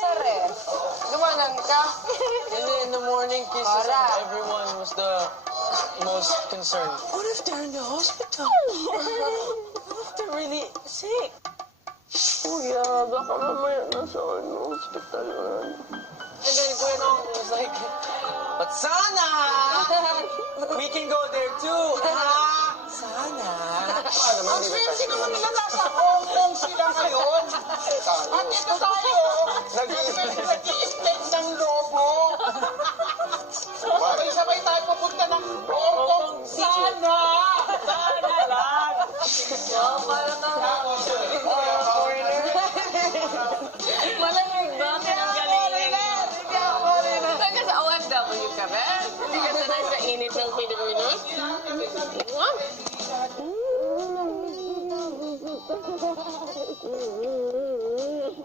sa ref. Lumanan ka. In the morning kisses and everyone was the most concerned. What if they're in the hospital? What if they're really sick? Kuya, baka mamaya nasa hospital. And then Kuya Nong was like, But sana, we can go there too. Sana. Ang swerte naman nila nasa Hong Kong sila ngayon. At ito tayo, nag-i-spend ng lobo. Sabay-sabay tayo papunta ng Hong Kong. Sana! Sana lang! parang foreigner. Malamig ba? Foreigner! Hindi ako foreigner. Taga sa OFW ka ba? Hindi ka sanay sa init ng Pilipinas? What?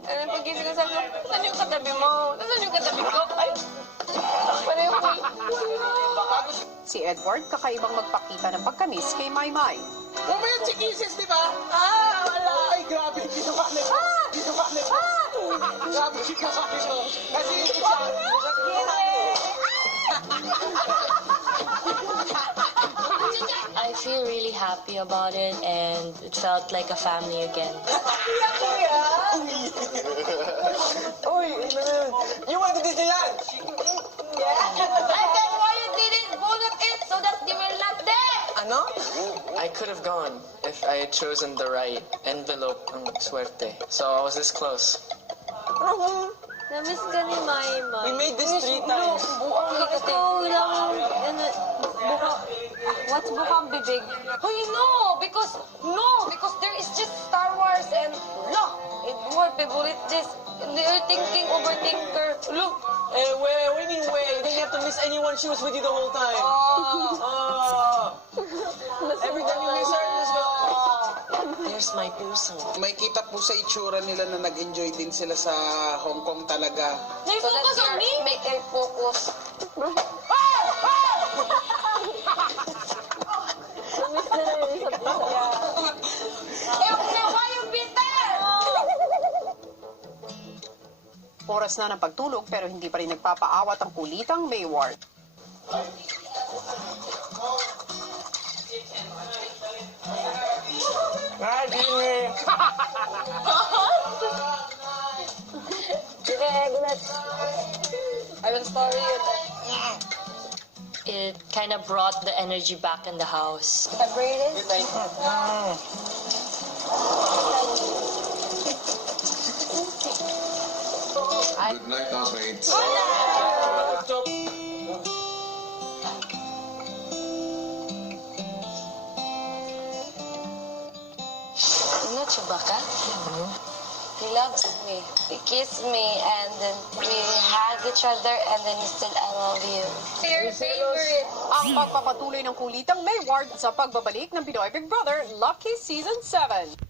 Ano pag-gising ko sabi ko, saan yung katabi mo? Nasaan yung katabi ko? Ay, pareho ko. Si Edward kakaibang magpakita ng pagkamis kay Maymay. Umayad si Kisses, di ba? Wala. Ay, grabe, ginawa nito. Ginawa nito. Grabe, ginawa nito. Kasi I feel really happy about it, and it felt like a family again. Uy, you went to Disneyland! And then why you didn't bullet it so that they will not dead? Ano? I could have gone if I had chosen the right envelope ng swerte. So I was this close. Namiss ka ni Maima. We made this 3 times. Ikaw lang. What's bukang bibig? Oh, you know, because there is just Star Wars and look, Edward favorite this. They're thinking overthinker. Look, What do you mean way? You didn't have to miss anyone. She was with you the whole time. Every time you miss her, you just go, there's my puso. may kita po sa itsura nila na nag-enjoy din sila sa Hong Kong talaga. they focus on me. Make a focus. Why you beat there? Oras na ng pagtulog pero hindi pa rin nagpapaawat ang kulitang Mayward. I will story it. It kind of brought the energy back in the house. Separated. Good night, housemates. Noche baka? He loves me. He kissed me and then we hug each other and then he said, I love you. Your favorite. Ang pagpapatuloy ng kulitang Mayward sa pagbabalik ng Pinoy Big Brother Lucky Season 7.